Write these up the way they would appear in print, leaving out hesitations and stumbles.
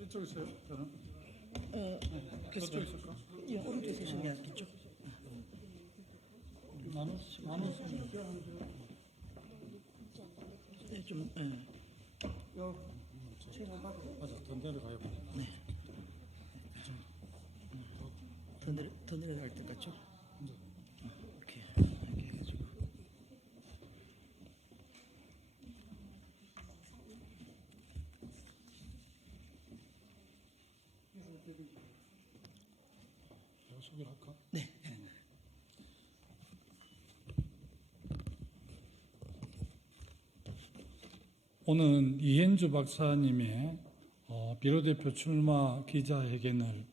이쪽에 있어요. 저는. 그쪽 있을까? 오른쪽에 서시는 게 낫겠죠. 나눠. 네, 좀 맞아. 던데를 가요. 네. 더 내려갈 것 같죠? 이렇게 해가지고. 내가 소개를 할까? 네. 오늘 이현주 박사님의 비례대표 출마 기자회견을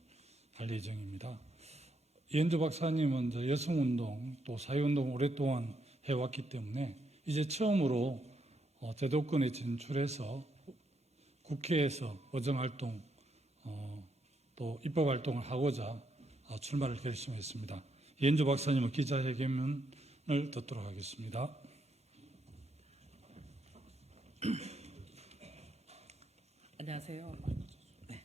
할 예정입니다. 이현주 박사님은 이제 여성운동 또 사회운동 오랫동안 해왔기 때문에 이제 처음으로 대도권에 진출해서 국회에서 의정활동 또 입법활동을 하고자 출마를 결심했습니다. 이현주 박사님은 기자회견을 듣도록 하겠습니다. 안녕하세요. 네.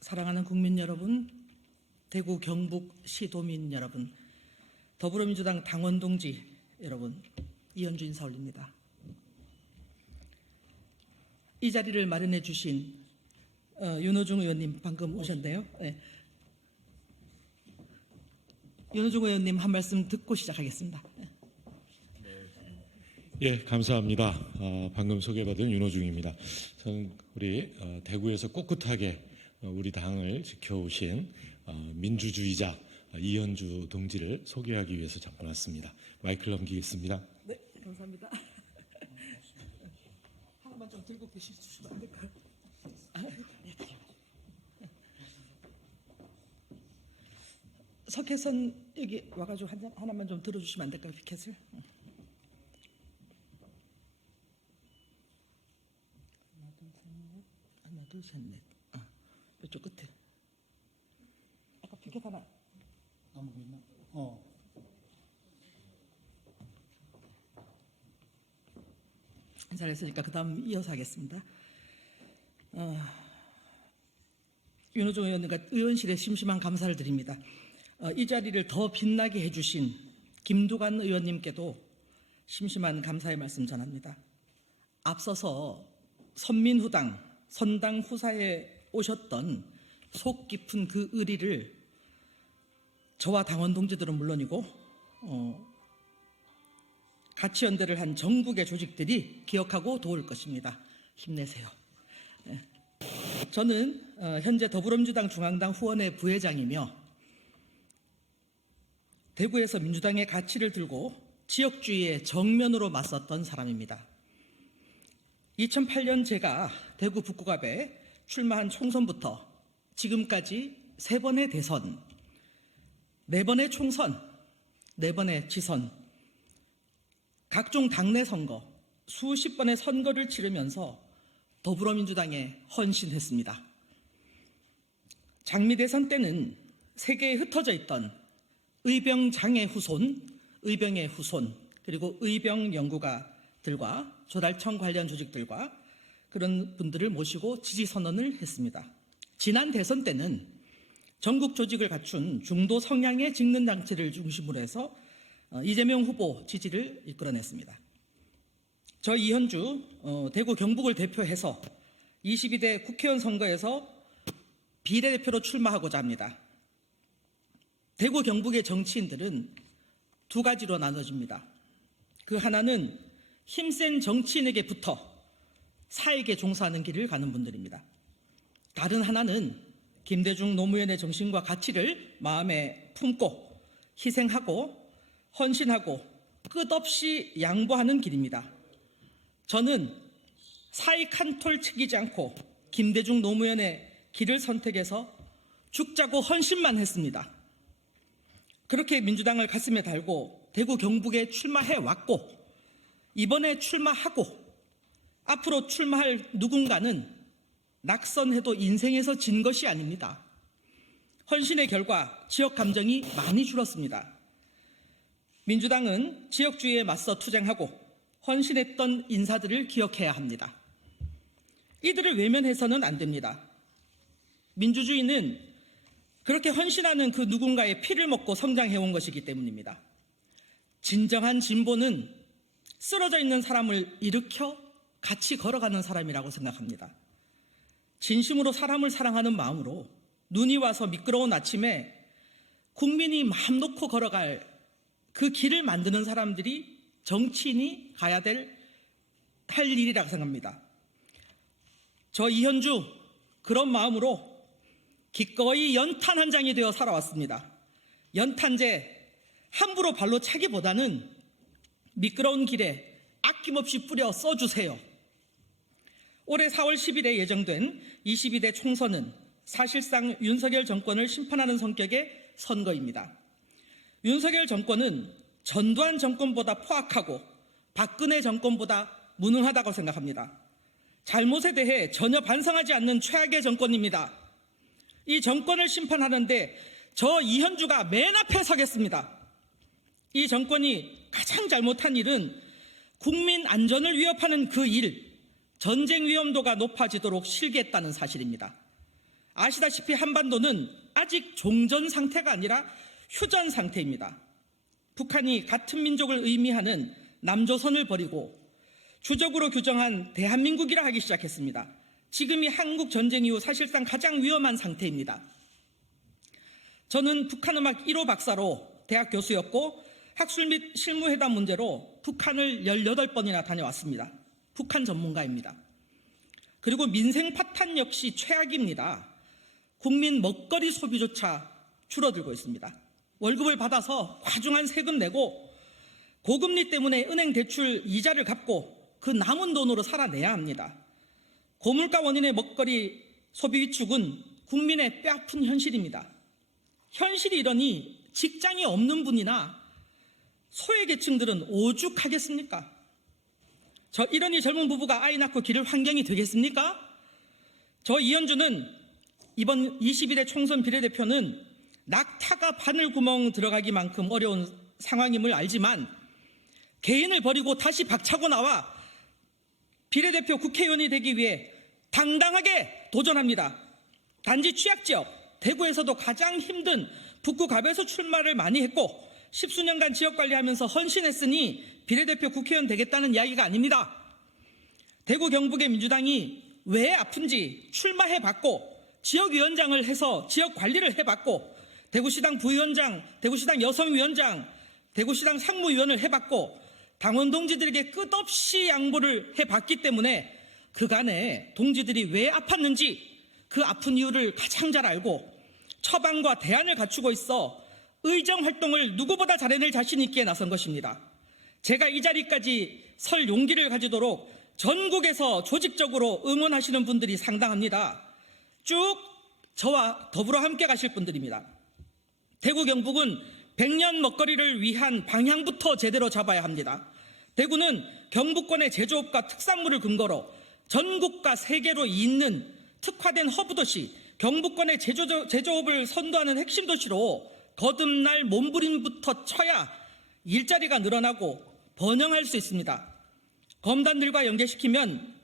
사랑하는 국민 여러분, 대구 경북 시도민 여러분, 더불어민주당 당원 동지 여러분, 이현주 인사 올립니다. 이 자리를 마련해 주신 윤호중 의원님 방금 오셨네요. 네. 윤호중 의원님 한 말씀 듣고 시작하겠습니다. 예, 감사합니다. 방금 소개받은 윤호중입니다. 저는 우리 대구에서 꿋꿋하게 우리 당을 지켜오신 민주주의자 이현주 동지를 소개하기 위해서 잠깐 왔습니다. 마이크를 넘기겠습니다. 네, 감사합니다. 하나만 좀 들고 계시면 안 될까요? 석혜선 여기 와가지고 하나만 좀 들어주시면 안 될까요, 피켓을? 하나, 둘, 셋, 넷. 이쪽 끝에. 아까 피켓 하나. 남은 거 있나? 인사를 했으니까 그 다음 이어서 하겠습니다. 윤호중 의원님과 의원실에 심심한 감사를 드립니다. 이 자리를 더 빛나게 해주신 김두관 의원님께도 심심한 감사의 말씀 전합니다. 앞서서 선민후당, 선당 후사에 오셨던 속 깊은 그 의리를 저와 당원 동지들은 물론이고 가치연대를 한 전국의 조직들이 기억하고 도울 것입니다. 힘내세요. 네. 저는 현재 더불어민주당 중앙당 후원회 부회장이며 대구에서 민주당의 가치를 들고 지역주의에 정면으로 맞섰던 사람입니다. 2008년 제가 대구 북구갑에 출마한 총선부터 지금까지 3번의 대선, 4번의 총선, 4번의 지선, 각종 당내 선거, 수십 번의 선거를 치르면서 더불어민주당에 헌신했습니다. 장미 대선 때는 세계에 흩어져 있던 의병장의 후손, 의병의 후손, 그리고 의병 연구가들과 조달청 관련 조직들과 그런 분들을 모시고 지지 선언을 했습니다. 지난 대선 때는 전국 조직을 갖춘 중도 성향의 직능 장치를 중심으로 해서 이재명 후보 지지를 이끌어냈습니다. 저 이현주 대구 경북을 대표해서 22대 국회의원 선거에서 비례대표로 출마하고자 합니다. 대구 경북의 정치인들은 두 가지로 나눠집니다. 그 하나는 힘센 정치인에게 붙어 사에게 종사하는 길을 가는 분들입니다. 다른 하나는 김대중 노무현의 정신과 가치를 마음에 품고 희생하고 헌신하고 끝없이 양보하는 길입니다. 저는 사익 한 톨 치기지 않고 김대중 노무현의 길을 선택해서 죽자고 헌신만 했습니다. 그렇게 민주당을 가슴에 달고 대구 경북에 출마해 왔고 이번에 출마하고 앞으로 출마할 누군가는 낙선해도 인생에서 진 것이 아닙니다. 헌신의 결과 지역 감정이 많이 줄었습니다. 민주당은 지역주의에 맞서 투쟁하고 헌신했던 인사들을 기억해야 합니다. 이들을 외면해서는 안 됩니다. 민주주의는 그렇게 헌신하는 그 누군가의 피를 먹고 성장해온 것이기 때문입니다. 진정한 진보는 쓰러져 있는 사람을 일으켜 같이 걸어가는 사람이라고 생각합니다. 진심으로 사람을 사랑하는 마음으로 눈이 와서 미끄러운 아침에 국민이 마음 놓고 걸어갈 그 길을 만드는 사람들이 정치인이 가야 할 일이라고 생각합니다. 저 이현주 그런 마음으로 기꺼이 연탄 한 장이 되어 살아왔습니다. 연탄재 함부로 발로 차기보다는 미끄러운 길에 아낌없이 뿌려 써주세요. 올해 4월 10일에 예정된 22대 총선은 사실상 윤석열 정권을 심판하는 성격의 선거입니다. 윤석열 정권은 전두환 정권보다 포악하고 박근혜 정권보다 무능하다고 생각합니다. 잘못에 대해 전혀 반성하지 않는 최악의 정권입니다. 이 정권을 심판하는데 저 이현주가 맨 앞에 서겠습니다. 이 정권이 가장 잘못한 일은 국민 안전을 위협하는 그 일, 전쟁 위험도가 높아지도록 실기했다는 사실입니다. 아시다시피 한반도는 아직 종전 상태가 아니라 휴전 상태입니다. 북한이 같은 민족을 의미하는 남조선을 버리고 주적으로 규정한 대한민국이라 하기 시작했습니다. 지금이 한국 전쟁 이후 사실상 가장 위험한 상태입니다. 저는 북한음악 1호 박사로 대학 교수였고 학술 및 실무회담 문제로 북한을 18번이나 다녀왔습니다. 북한 전문가입니다. 그리고 민생 파탄 역시 최악입니다. 국민 먹거리 소비조차 줄어들고 있습니다. 월급을 받아서 과중한 세금 내고 고금리 때문에 은행 대출 이자를 갚고 그 남은 돈으로 살아내야 합니다. 고물가 원인의 먹거리 소비 위축은 국민의 뼈아픈 현실입니다. 현실이 이러니 직장이 없는 분이나 소외계층들은 오죽하겠습니까? 이러니 젊은 부부가 아이 낳고 기를 환경이 되겠습니까? 저 이현주는 이번 21대 총선 비례대표는 낙타가 바늘구멍 들어가기만큼 어려운 상황임을 알지만 개인을 버리고 다시 박차고 나와 비례대표 국회의원이 되기 위해 당당하게 도전합니다. 단지 취약지역 대구에서도 가장 힘든 북구갑에서 출마를 많이 했고 10수년간 지역관리하면서 헌신했으니 비례대표 국회의원 되겠다는 이야기가 아닙니다. 대구 경북의 민주당이 왜 아픈지 출마해봤고 지역위원장을 해서 지역관리를 해봤고 대구시당 부위원장, 대구시당 여성위원장, 대구시당 상무위원을 해봤고 당원 동지들에게 끝없이 양보를 해봤기 때문에 그간에 동지들이 왜 아팠는지 그 아픈 이유를 가장 잘 알고 처방과 대안을 갖추고 있어 의정활동을 누구보다 잘해낼 자신 있기에 나선 것입니다. 제가 이 자리까지 설 용기를 가지도록 전국에서 조직적으로 응원하시는 분들이 상당합니다. 쭉 저와 더불어 함께 가실 분들입니다. 대구 경북은 100년 먹거리를 위한 방향부터 제대로 잡아야 합니다. 대구는 경북권의 제조업과 특산물을 근거로 전국과 세계로 잇는 특화된 허브도시, 경북권의 제조업을 선도하는 핵심 도시로 거듭날 몸부림부터 쳐야 일자리가 늘어나고 번영할 수 있습니다. 검단들과 연계시키면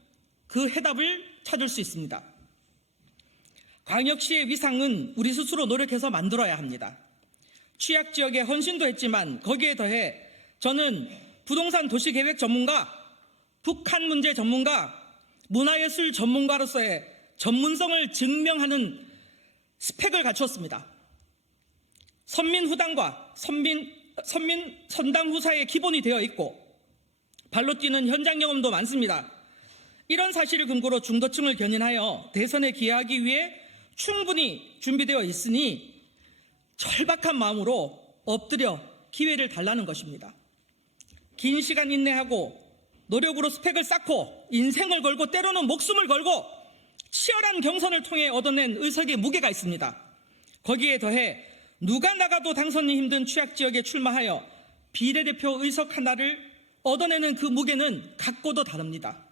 그 해답을 찾을 수 있습니다. 광역시의 위상은 우리 스스로 노력해서 만들어야 합니다. 취약지역에 헌신도 했지만 거기에 더해 저는 부동산 도시계획 전문가, 북한 문제 전문가, 문화예술 전문가로서의 전문성을 증명하는 스펙을 갖추었습니다. 선민후당과 선당후사의 기본이 되어 있고 발로 뛰는 현장 경험도 많습니다. 이런 사실을 근거로 중도층을 견인하여 대선에 기여하기 위해 충분히 준비되어 있으니 절박한 마음으로 엎드려 기회를 달라는 것입니다. 긴 시간 인내하고 노력으로 스펙을 쌓고 인생을 걸고 때로는 목숨을 걸고 치열한 경선을 통해 얻어낸 의석의 무게가 있습니다. 거기에 더해 누가 나가도 당선이 힘든 취약지역에 출마하여 비례대표 의석 하나를 얻어내는 그 무게는 각고도 다릅니다.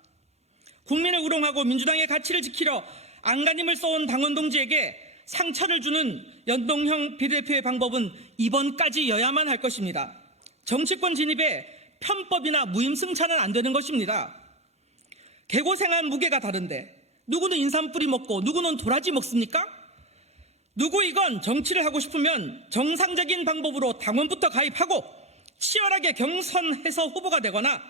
국민을 우롱하고 민주당의 가치를 지키려 안간힘을 써온 당원 동지에게 상처를 주는 연동형 비례대표의 방법은 이번까지여야만 할 것입니다. 정치권 진입에 편법이나 무임승차는 안 되는 것입니다. 개고생한 무게가 다른데 누구는 인삼 뿌리 먹고 누구는 도라지 먹습니까? 누구 이건 정치를 하고 싶으면 정상적인 방법으로 당원부터 가입하고 치열하게 경선해서 후보가 되거나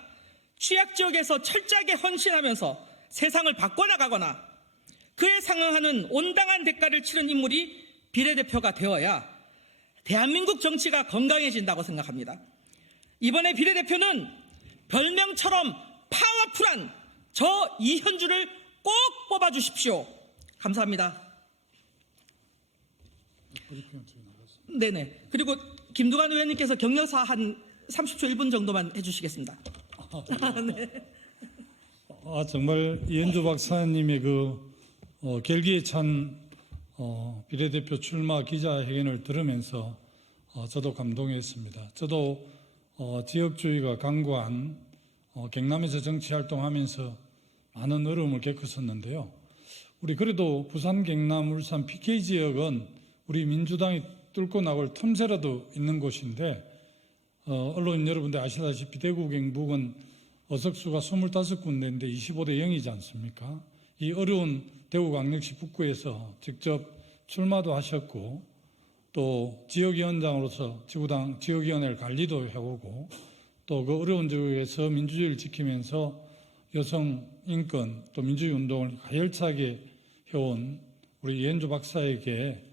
취약지역에서 철저하게 헌신하면서 세상을 바꿔나가거나 그에 상응하는 온당한 대가를 치른 인물이 비례대표가 되어야 대한민국 정치가 건강해진다고 생각합니다. 이번에 비례대표는 별명처럼 파워풀한 저 이현주를 꼭 뽑아주십시오. 감사합니다. 네네. 그리고 김두관 의원님께서 격려사 한 30초 1분 정도만 해주시겠습니다. 네. 정말 이현주 박사님의 결기에 찬 비례대표 출마 기자회견을 들으면서 저도 감동했습니다. 저도 지역주의가 강구한 경남에서 정치활동하면서 많은 어려움을 겪었었는데요. 우리 그래도 부산, 경남, 울산, PK 지역은 우리 민주당이 뚫고 나올 틈새라도 있는 곳인데 언론인 여러분들 아시다시피 대구, 경북은 의석수가 25군데인데 25대 0이지 않습니까? 이 어려운 대구광역시 북구에서 직접 출마도 하셨고 또 지역위원장으로서 지구당 지역위원회를 관리도 해오고 또 그 어려운 지역에서 민주주의를 지키면서 여성 인권 또 민주주의 운동을 가열차게 해온 우리 이현주 박사에게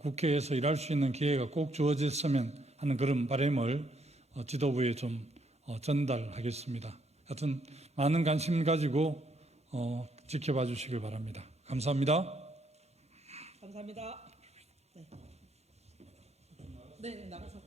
국회에서 일할 수 있는 기회가 꼭 주어졌으면 하는 그런 바람을 지도부에 좀 전달하겠습니다. 하여튼 많은 관심 가지고 지켜봐 주시길 바랍니다. 감사합니다. 감사합니다. 네, 나가서.